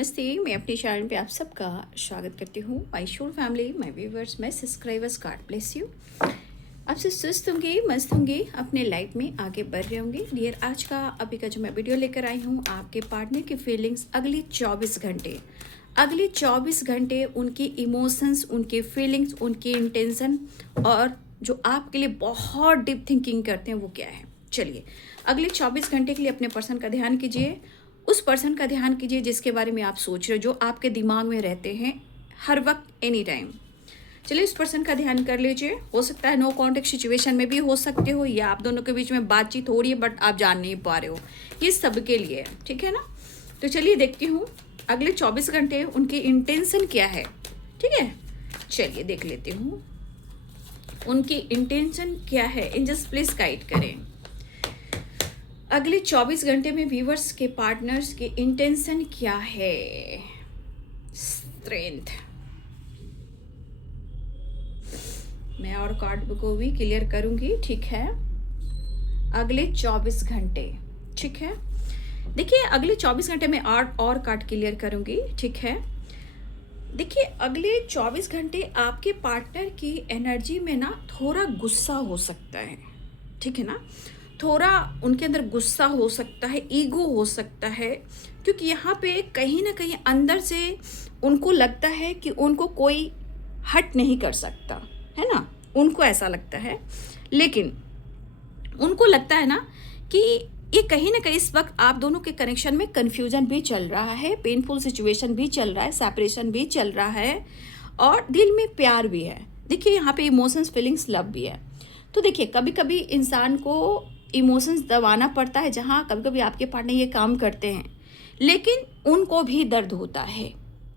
नमस्ते। मैं अपने चैनल पे आप सबका स्वागत करती हूँ। माय शोर family, my viewers, my subscribers, God bless you. आप सब स्वस्थ होंगे, मस्त होंगे, अपने लाइफ में आगे बढ़ रहे होंगे। डियर, आज का अभी का जो मैं वीडियो लेकर आई हूँ, आपके पार्टनर की फीलिंग्स अगले 24 घंटे उनकी इमोशंस, उनकी फीलिंग्स, उनकी इंटेंशन और जो आपके लिए बहुत डीप थिंकिंग करते हैं वो क्या है। चलिए, अगले 24 घंटे के लिए अपने पर्सन का ध्यान कीजिए। उस पर्सन का ध्यान कीजिए जिसके बारे में आप सोच रहे हो, जो आपके दिमाग में रहते हैं हर वक्त, एनी टाइम। चलिए, उस पर्सन का ध्यान कर लीजिए। हो सकता है नो कॉन्टेक्ट सिचुएशन में भी हो सकते हो, या आप दोनों के बीच में बातचीत हो रही है बट आप जान नहीं पा रहे हो। ये सबके लिए है, ठीक है ना। तो चलिए देखती हूँ अगले 24 घंटे उनकी इंटेंशन क्या है। ठीक है, चलिए देख लेती हूँ उनकी इंटेंशन क्या है। एंजल्स प्लीज गाइड करें। अगले 24 घंटे में व्यूवर्स के पार्टनर्स की इंटेंशन क्या है। स्ट्रेंथ। मैं और कार्ड को भी क्लियर करूंगी, ठीक है। अगले 24 घंटे, ठीक है। देखिए, अगले 24 घंटे में और कार्ड क्लियर करूंगी, ठीक है। देखिए, अगले 24 घंटे आपके पार्टनर की एनर्जी में ना थोड़ा गुस्सा हो सकता है, ठीक है ना। थोड़ा उनके अंदर गुस्सा हो सकता है, ईगो हो सकता है, क्योंकि यहाँ पे कहीं ना कहीं अंदर से उनको लगता है कि उनको कोई हट नहीं कर सकता, है ना। उनको ऐसा लगता है, लेकिन उनको लगता है ना कि ये कहीं ना कहीं इस वक्त आप दोनों के कनेक्शन में कन्फ्यूजन भी चल रहा है, पेनफुल सिचुएशन भी चल रहा है, सेपरेशन भी चल रहा है और दिल में प्यार भी है। देखिए, यहाँ पे इमोशंस, फीलिंग्स, लव भी है। तो देखिए, कभी कभी इंसान को इमोशंस दबाना पड़ता है, जहाँ कभी कभी आपके पार्टनर ये काम करते हैं, लेकिन उनको भी दर्द होता है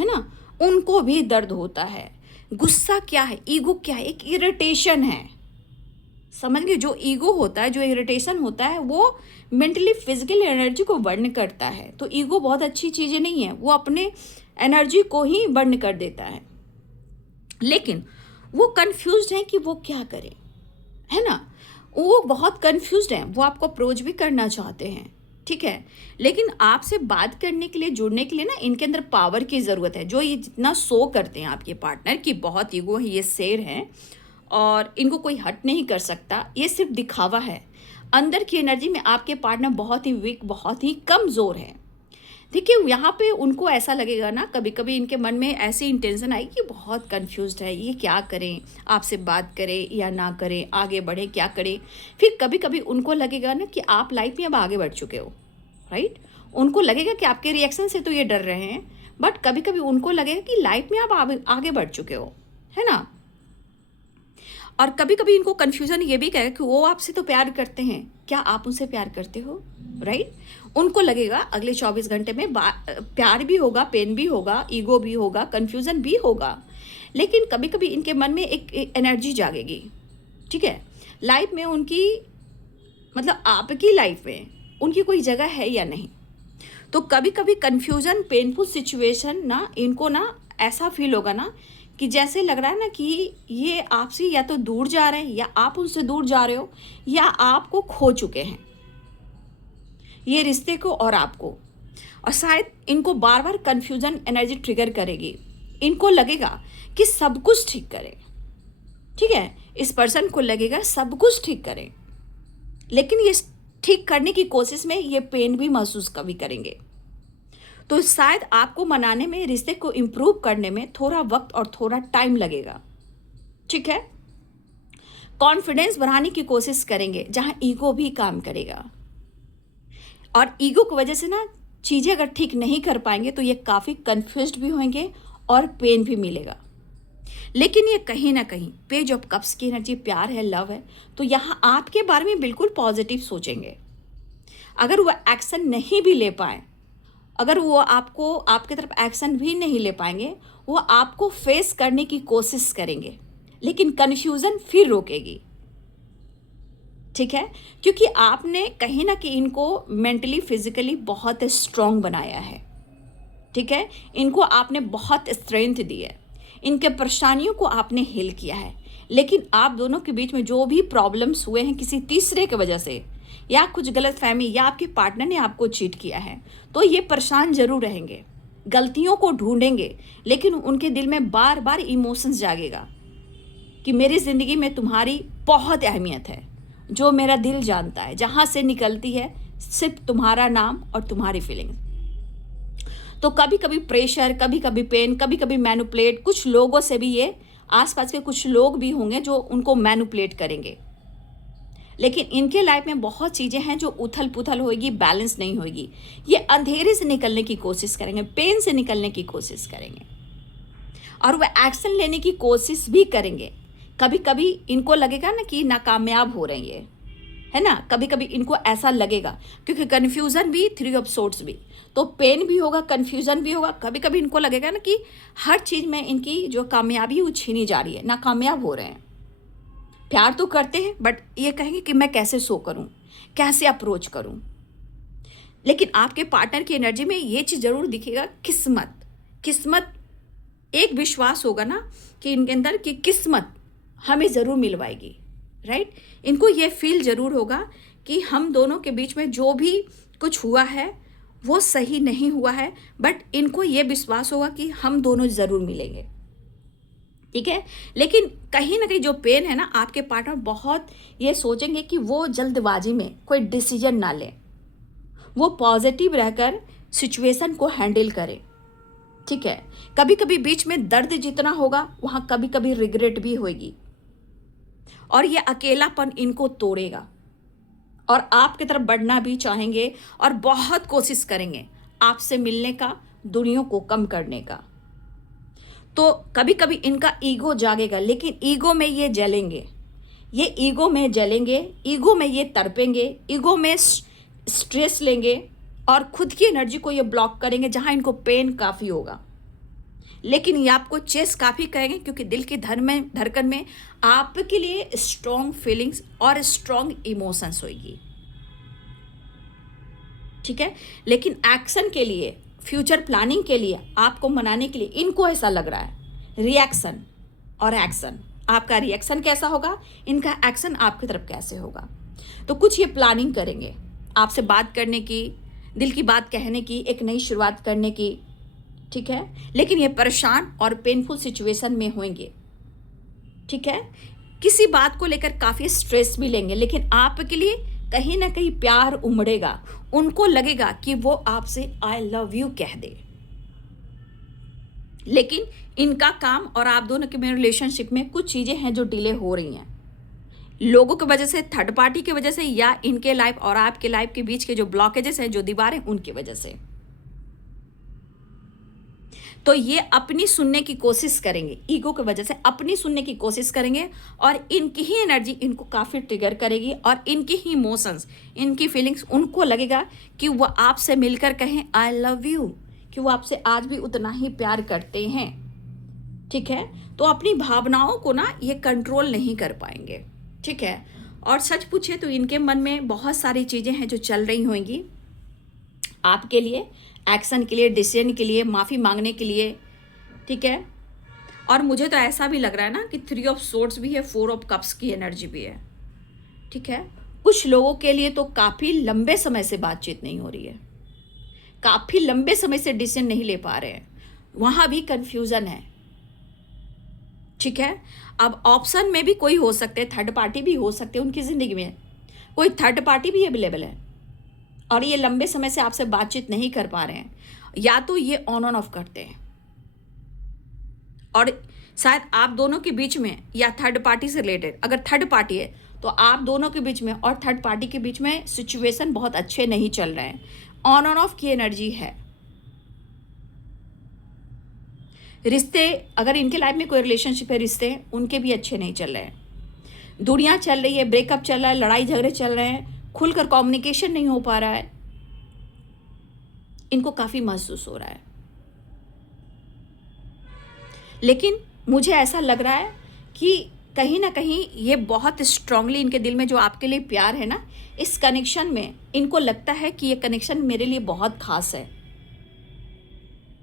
ना। उनको भी दर्द होता है। गुस्सा क्या है, ईगो क्या है, एक इरिटेशन है। समझ गए, जो ईगो होता है, जो इरिटेशन होता है, वो मेंटली फिजिकल एनर्जी को बर्न करता है। तो ईगो बहुत अच्छी चीज़ें नहीं है, वो अपने एनर्जी को ही बर्न कर देता है। लेकिन वो कंफ्यूज्ड है कि वो क्या करें, है ना। वो बहुत कंफ्यूज्ड हैं, वो आपको अप्रोच भी करना चाहते हैं, ठीक है। लेकिन आपसे बात करने के लिए, जुड़ने के लिए ना इनके अंदर पावर की ज़रूरत है। जो ये जितना शो करते हैं आपके पार्टनर की बहुत ईगो है, ये शेर हैं और इनको कोई हट नहीं कर सकता, ये सिर्फ दिखावा है। अंदर की एनर्जी में आपके पार्टनर बहुत ही वीक, बहुत ही कमज़ोर है। देखिए, यहाँ पे उनको ऐसा लगेगा ना, कभी कभी इनके मन में ऐसी इंटेंशन आई कि बहुत कंफ्यूज्ड है, ये क्या करें, आपसे बात करें या ना करें, आगे बढ़े क्या करें। फिर कभी कभी उनको लगेगा ना कि आप लाइफ में अब आगे बढ़ चुके हो, राइट। उनको लगेगा कि आपके रिएक्शन से तो ये डर रहे हैं, बट कभी कभी उनको लगेगा कि लाइफ में आप आगे बढ़ चुके हो, है ना। और कभी कभी इनको कन्फ्यूजन ये भी कहे कि वो आपसे तो प्यार करते हैं, क्या आप उनसे प्यार करते हो, राइट। उनको लगेगा अगले 24 घंटे में प्यार भी होगा, पेन भी होगा, ईगो भी होगा, कन्फ्यूजन भी होगा। लेकिन कभी कभी इनके मन में एक एनर्जी जागेगी, ठीक है। लाइफ में उनकी, मतलब आपकी लाइफ में उनकी कोई जगह है या नहीं। तो कभी कभी कन्फ्यूजन, पेनफुल सिचुएशन ना, इनको ना ऐसा फील होगा ना कि जैसे लग रहा है ना कि ये आपसे या तो दूर जा रहे हैं, या आप उनसे दूर जा रहे हो, या आपको खो चुके हैं, ये रिश्ते को और आपको। और शायद इनको बार बार कन्फ्यूजन एनर्जी ट्रिगर करेगी। इनको लगेगा कि सब कुछ ठीक करें, ठीक है। इस पर्सन को लगेगा सब कुछ ठीक करें, लेकिन ये ठीक करने की कोशिश में ये पेन भी महसूस कभी करेंगे। तो शायद आपको मनाने में, रिश्ते को इम्प्रूव करने में थोड़ा वक्त और थोड़ा टाइम लगेगा, ठीक है। कॉन्फिडेंस बढ़ाने की कोशिश करेंगे, जहां ईगो भी काम करेगा। और ईगो की वजह से ना चीज़ें अगर ठीक नहीं कर पाएंगे तो ये काफ़ी कंफ्यूज्ड भी होंगे और पेन भी मिलेगा। लेकिन ये कहीं ना कहीं पेज ऑफ कप्स की एनर्जी, प्यार है, लव है, तो यहाँ आपके बारे में बिल्कुल पॉजिटिव सोचेंगे। अगर वो एक्शन नहीं भी ले पाए, अगर वो आपको, आपके तरफ एक्शन भी नहीं ले पाएंगे, वो आपको फेस करने की कोशिश करेंगे, लेकिन कन्फ्यूज़न फिर रोकेगी, ठीक है। क्योंकि आपने कहीं ना कहीं इनको मेंटली, फिजिकली बहुत स्ट्रांग बनाया है, ठीक है। इनको आपने बहुत स्ट्रेंथ दी है, इनके परेशानियों को आपने हिल किया है। लेकिन आप दोनों के बीच में जो भी प्रॉब्लम्स हुए हैं किसी तीसरे की वजह से, या कुछ गलतफहमी, या आपके पार्टनर ने आपको चीट किया है, तो ये परेशान जरूर रहेंगे, गलतियों को ढूंढेंगे, लेकिन उनके दिल में बार बार इमोशंस जागेगा कि मेरी ज़िंदगी में तुम्हारी बहुत अहमियत है, जो मेरा दिल जानता है, जहाँ से निकलती है सिर्फ तुम्हारा नाम और तुम्हारी फीलिंग्स। तो कभी कभी प्रेशर, कभी कभी पेन, कभी कभी मैनुपुलेट, कुछ लोगों से भी, ये आसपास के कुछ लोग भी होंगे जो उनको मैनुपुलेट करेंगे, लेकिन इनके लाइफ में बहुत चीज़ें हैं जो उथल पुथल होगी, बैलेंस नहीं होगी। ये अंधेरे से निकलने की कोशिश करेंगे, पेन से निकलने की कोशिश करेंगे, और वह एक्शन लेने की कोशिश भी करेंगे। कभी कभी इनको लगेगा ना कि नाकामयाब हो रहे हैं, है ना, कभी कभी इनको ऐसा लगेगा, क्योंकि कन्फ्यूज़न भी, 3 ऑफ सोर्ड्स भी, तो पेन भी होगा, कन्फ्यूज़न भी होगा। कभी कभी इनको लगेगा ना कि हर चीज़ में इनकी जो कामयाबी वो छीनी जा रही है, नाकामयाब हो रहे हैं। प्यार तो करते हैं, बट ये कहेंगे कि मैं कैसे शो करूं, कैसे अप्रोच करूं। लेकिन आपके पार्टनर की एनर्जी में ये चीज़ ज़रूर दिखेगा, किस्मत। एक विश्वास होगा ना कि इनके अंदर कि किस्मत हमें ज़रूर मिलवाएगी, राइट। इनको ये फील ज़रूर होगा कि हम दोनों के बीच में जो भी कुछ हुआ है वो सही नहीं हुआ है, बट इनको ये विश्वास होगा कि हम दोनों ज़रूर मिलेंगे, ठीक है। लेकिन कहीं ना कहीं जो पेन है ना, आपके पार्टनर बहुत ये सोचेंगे कि वो जल्दबाजी में कोई डिसीजन ना ले, वो पॉजिटिव रहकर सिचुएशन को हैंडल करे, ठीक है। कभी कभी बीच में दर्द जितना होगा, वहाँ कभी कभी रिग्रेट भी होगी, और ये अकेलापन इनको तोड़ेगा, और आपकी तरफ बढ़ना भी चाहेंगे, और बहुत कोशिश करेंगे आपसे मिलने का, दूरियों को कम करने का। तो कभी कभी इनका ईगो जागेगा, लेकिन ईगो में ये जलेंगे, ईगो में ये तड़पेंगे, ईगो में स्ट्रेस लेंगे, और खुद की एनर्जी को ये ब्लॉक करेंगे जहाँ इनको पेन काफ़ी होगा। लेकिन ये आपको चेस काफ़ी करेंगे, क्योंकि दिल की धड़कन में आपके लिए स्ट्रॉन्ग फीलिंग्स और स्ट्रॉन्ग इमोशंस होगी, ठीक है। लेकिन एक्शन के लिए, फ्यूचर प्लानिंग के लिए, आपको मनाने के लिए इनको ऐसा लग रहा है रिएक्शन और एक्शन। आपका रिएक्शन कैसा होगा, इनका एक्शन आपकी तरफ कैसे होगा। तो कुछ ये प्लानिंग करेंगे आपसे बात करने की, दिल की बात कहने की, एक नई शुरुआत करने की, ठीक है। लेकिन ये परेशान और पेनफुल सिचुएशन में होंगे, ठीक है। किसी बात को लेकर काफ़ी स्ट्रेस भी लेंगे, लेकिन आपके लिए कहीं ना कहीं प्यार उमड़ेगा। उनको लगेगा कि वो आपसे आई लव यू कह दे। लेकिन इनका काम और आप दोनों के रिलेशनशिप में कुछ चीज़ें हैं जो डिले हो रही हैं, लोगों की वजह से, थर्ड पार्टी की वजह से, या इनके लाइफ और आपके लाइफ के बीच के जो ब्लॉकेजेस हैं, जो दीवारें, उनकी वजह से। तो ये अपनी सुनने की कोशिश करेंगे, ईगो की वजह से अपनी सुनने की कोशिश करेंगे, और इनकी ही एनर्जी इनको काफ़ी ट्रिगर करेगी, और इनकी ही इमोशंस, इनकी फीलिंग्स, उनको लगेगा कि वो आपसे मिलकर कहें आई लव यू, कि वो आपसे आज भी उतना ही प्यार करते हैं, ठीक है। तो अपनी भावनाओं को ना ये कंट्रोल नहीं कर पाएंगे, ठीक है। और सच पूछे तो इनके मन में बहुत सारी चीज़ें हैं जो चल रही होंगी आपके लिए, एक्शन के लिए, डिसीजन के लिए, माफ़ी मांगने के लिए, ठीक है। और मुझे तो ऐसा भी लग रहा है ना कि 3 ऑफ सोर्ड्स भी है, 4 ऑफ कप्स की एनर्जी भी है, ठीक है। कुछ लोगों के लिए तो काफ़ी लंबे समय से बातचीत नहीं हो रही है, काफ़ी लंबे समय से डिसीजन नहीं ले पा रहे हैं, वहाँ भी कन्फ्यूज़न है, ठीक है। अब ऑप्शन में भी कोई हो सकते हैं, थर्ड पार्टी भी हो सकते हैं, उनकी ज़िंदगी में कोई थर्ड पार्टी भी अवेलेबल है, और ये लंबे समय से आपसे बातचीत नहीं कर पा रहे हैं, या तो ये ऑन ऑफ करते हैं, और शायद आप दोनों के बीच में, या थर्ड पार्टी से रिलेटेड, अगर थर्ड पार्टी है तो आप दोनों के बीच में और थर्ड पार्टी के बीच में सिचुएशन बहुत अच्छे नहीं चल रहे हैं, ऑन ऑफ की एनर्जी है। रिश्ते, अगर इनके लाइफ में कोई रिलेशनशिप है, रिश्ते उनके भी अच्छे नहीं चल रहे हैं, दूरियां चल रही है, ब्रेकअप चल रहा है, लड़ाई झगड़े चल रहे हैं, खुलकर कम्युनिकेशन नहीं हो पा रहा है, इनको काफ़ी महसूस हो रहा है। लेकिन मुझे ऐसा लग रहा है कि कहीं ना कहीं ये बहुत स्ट्रांगली इनके दिल में जो आपके लिए प्यार है ना, इस कनेक्शन में इनको लगता है कि ये कनेक्शन मेरे लिए बहुत खास है,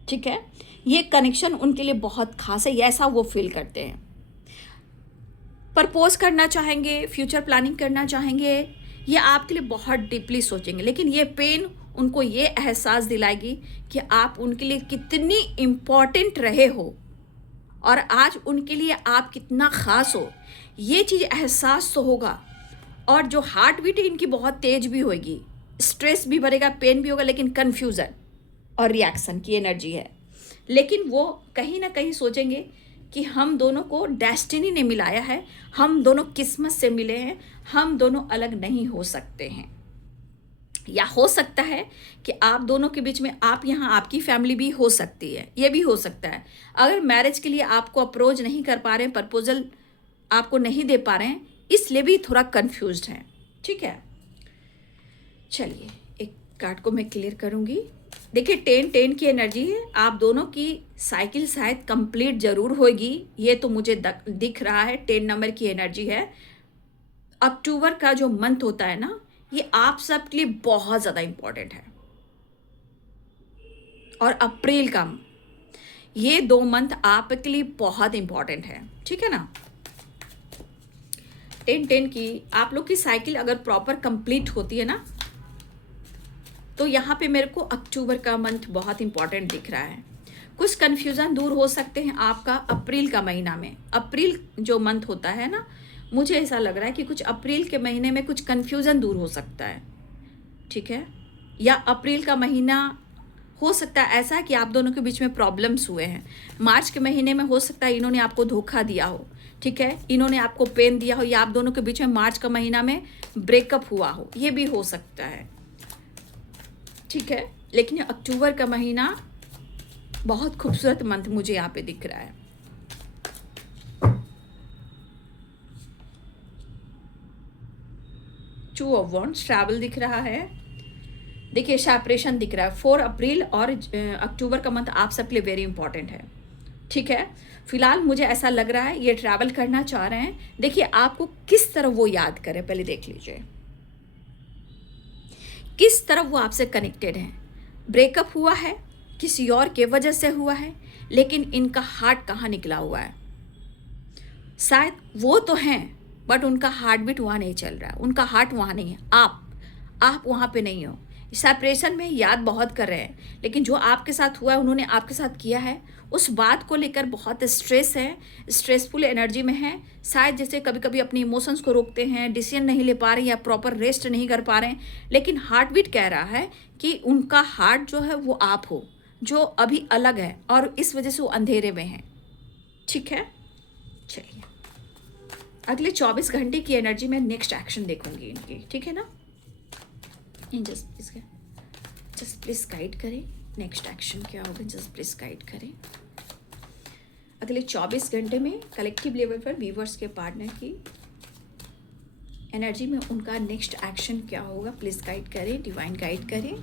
ठीक है। ये कनेक्शन उनके लिए बहुत खास है, ऐसा वो फील करते हैं। प्रपोज करना चाहेंगे, फ्यूचर प्लानिंग करना चाहेंगे, ये आपके लिए बहुत डीपली सोचेंगे, लेकिन ये पेन उनको ये एहसास दिलाएगी कि आप उनके लिए कितनी इम्पॉर्टेंट रहे हो और आज उनके लिए आप कितना ख़ास हो। ये चीज़ एहसास तो होगा। और जो हार्ट बीट इनकी बहुत तेज भी होगी, स्ट्रेस भी बढ़ेगा, पेन भी होगा, लेकिन कन्फ्यूज़न और रिएक्शन की एनर्जी है। लेकिन वो कहीं ना कहीं सोचेंगे कि हम दोनों को डेस्टिनी ने मिलाया है, हम दोनों किस्मत से मिले हैं, हम दोनों अलग नहीं हो सकते हैं। या हो सकता है कि आप दोनों के बीच में आप यहाँ आपकी फैमिली भी हो सकती है, ये भी हो सकता है। अगर मैरिज के लिए आपको अप्रोच नहीं कर पा रहे हैं, प्रपोजल आपको नहीं दे पा रहे हैं, इसलिए भी थोड़ा कंफ्यूज्ड हैं। ठीक है, चलिए एक कार्ड को मैं क्लियर करूँगी। देखिए 10-10 की एनर्जी है, आप दोनों की साइकिल शायद कंप्लीट जरूर होगी, ये तो मुझे दिख रहा है। 10 नंबर की एनर्जी है। अक्टूबर का जो मंथ होता है ना, ये आप सबके लिए बहुत ज़्यादा इम्पोर्टेंट है। और अप्रैल का, ये 2 मंथ आपके लिए बहुत इम्पोर्टेंट है। ठीक है ना। 10-10 की आप लोग की साइकिल अगर प्रॉपर कंप्लीट होती है ना, तो यहाँ पे मेरे को अक्टूबर का मंथ बहुत इंपॉर्टेंट दिख रहा है। कुछ कन्फ्यूज़न दूर हो सकते हैं आपका अप्रैल का महीना में। अप्रैल जो मंथ होता है ना, मुझे ऐसा लग रहा है कि कुछ अप्रैल के महीने में कुछ कन्फ्यूज़न दूर हो सकता है। ठीक है, या अप्रैल का महीना हो सकता है ऐसा कि आप दोनों के बीच में प्रॉब्लम्स हुए हैं। मार्च के महीने में हो सकता है इन्होंने आपको धोखा दिया हो। ठीक है, इन्होंने आपको पेन दिया हो, या आप दोनों के बीच में मार्च का महीना में ब्रेकअप हुआ हो, ये भी हो सकता है। ठीक है, लेकिन अक्टूबर का महीना बहुत खूबसूरत मंथ मुझे यहाँ पे दिख रहा है। टू ऑफ वॉन्ड्स, ट्रैवल दिख रहा है। देखिए सेपरेशन दिख रहा है। 4 अप्रैल और अक्टूबर का मंथ आप सबके लिए वेरी इंपॉर्टेंट है। ठीक है, फिलहाल मुझे ऐसा लग रहा है ये ट्रैवल करना चाह रहे हैं। देखिए आपको किस तरह वो याद करें, पहले देख लीजिए किस तरह वो आपसे कनेक्टेड हैं। ब्रेकअप हुआ है, किसी और के वजह से हुआ है, लेकिन इनका हार्ट कहाँ निकला हुआ है। शायद वो तो हैं, बट उनका हार्ट बीट वहाँ नहीं चल रहा है, उनका हार्ट वहाँ नहीं है। आप वहाँ पे नहीं हो। सेपरेशन में याद बहुत कर रहे हैं, लेकिन जो आपके साथ हुआ है, उन्होंने आपके साथ किया है, उस बात को लेकर बहुत स्ट्रेस है, स्ट्रेसफुल एनर्जी में है। शायद जैसे कभी कभी अपने इमोशंस को रोकते हैं, डिसीजन नहीं ले पा रहे या प्रॉपर रेस्ट नहीं कर पा रहे हैं, लेकिन हार्ट बीट कह रहा है कि उनका हार्ट जो है वो आप हो, जो अभी अलग है, और इस वजह से वो अंधेरे में है। ठीक है, चलिए अगले 24 घंटे की एनर्जी में नेक्स्ट एक्शन देखूंगी इनकी। ठीक है ना, जस्ट प्लीज गाइड करें, नेक्स्ट एक्शन क्या होगा, जस्ट प्लीज गाइड करें। अगले 24 घंटे में कलेक्टिव लेवल पर व्यूअर्स के पार्टनर की एनर्जी में उनका नेक्स्ट एक्शन क्या होगा, प्लीज गाइड करें, डिवाइन गाइड करें।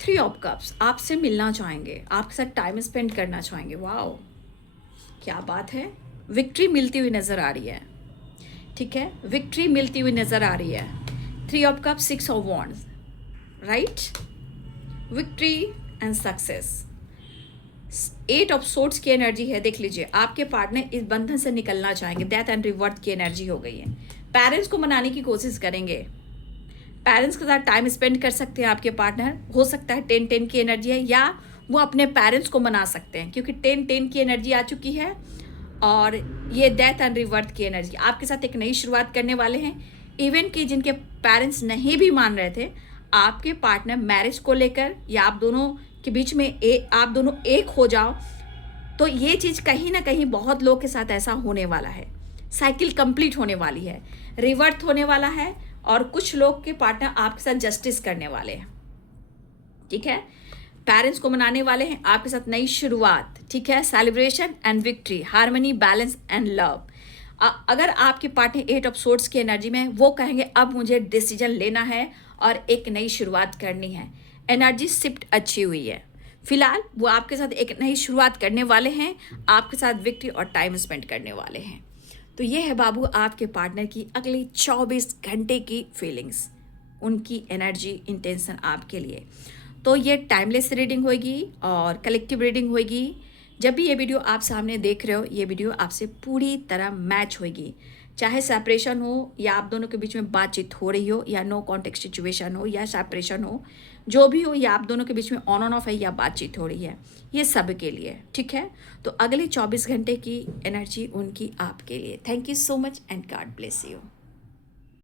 3 ऑफ कप्स, आपसे मिलना चाहेंगे, आपके साथ टाइम स्पेंड करना चाहेंगे। वाओ, क्या बात है, विक्ट्री मिलती हुई नजर आ रही है। ठीक है, विक्ट्री मिलती हुई नजर आ रही है। 3 of cups, 6 of wands, right, victory and success. 8 of swords की एनर्जी है। देख लीजिए आपके पार्टनर इस बंधन से निकलना चाहेंगे, डेथ एंड रिवर्थ की एनर्जी हो गई है। पेरेंट्स को मनाने की कोशिश करेंगे, पेरेंट्स के साथ टाइम स्पेंड कर सकते हैं आपके पार्टनर। हो सकता है 10-10 की एनर्जी है, या वो अपने पेरेंट्स को मना सकते हैं, क्योंकि 10-10 की एनर्जी आ चुकी है। और ये डेथ एंड रिवर्थ की एनर्जी, आपके साथ एक नई शुरुआत करने वाले हैं। इवन कि जिनके पेरेंट्स नहीं भी मान रहे थे, आपके पार्टनर मैरिज को लेकर, या आप दोनों के बीच में आप दोनों एक हो जाओ, तो ये चीज़ कहीं ना कहीं बहुत लोगों के साथ ऐसा होने वाला है। साइकिल कंप्लीट होने वाली है, रिवर्थ होने वाला है, और कुछ लोग के पार्टनर आपके साथ जस्टिस करने वाले हैं। ठीक है, पेरेंट्स को मनाने वाले हैं, आपके साथ नई शुरुआत। ठीक है, celebration and victory, harmony, balance and love. अगर आपके पार्टनर 8 ऑफ सोर्ड्स की एनर्जी में, वो कहेंगे अब मुझे डिसीजन लेना है और एक नई शुरुआत करनी है। एनर्जी शिफ्ट अच्छी हुई है। फिलहाल वो आपके साथ एक नई शुरुआत करने वाले हैं, आपके साथ विक्ट्री और टाइम स्पेंड करने वाले हैं। तो ये है बाबू आपके पार्टनर की अगली 24 घंटे की फीलिंग्स, उनकी एनर्जी, इंटेंशन आपके लिए। तो ये टाइमलेस रीडिंग होगी और कलेक्टिव रीडिंग होगी। जब भी ये वीडियो आप सामने देख रहे हो, ये वीडियो आपसे पूरी तरह मैच होगी। चाहे सेपरेशन हो या आप दोनों के बीच में बातचीत हो रही हो या नो कॉन्टेक्ट सिचुएशन हो या सेपरेशन हो, जो भी हो, या आप दोनों के बीच में ऑन ऑन ऑफ है या बातचीत हो रही है, ये सब के लिए, ठीक है। तो अगले 24 घंटे की एनर्जी उनकी आपके लिए। Thank you so much and God bless you.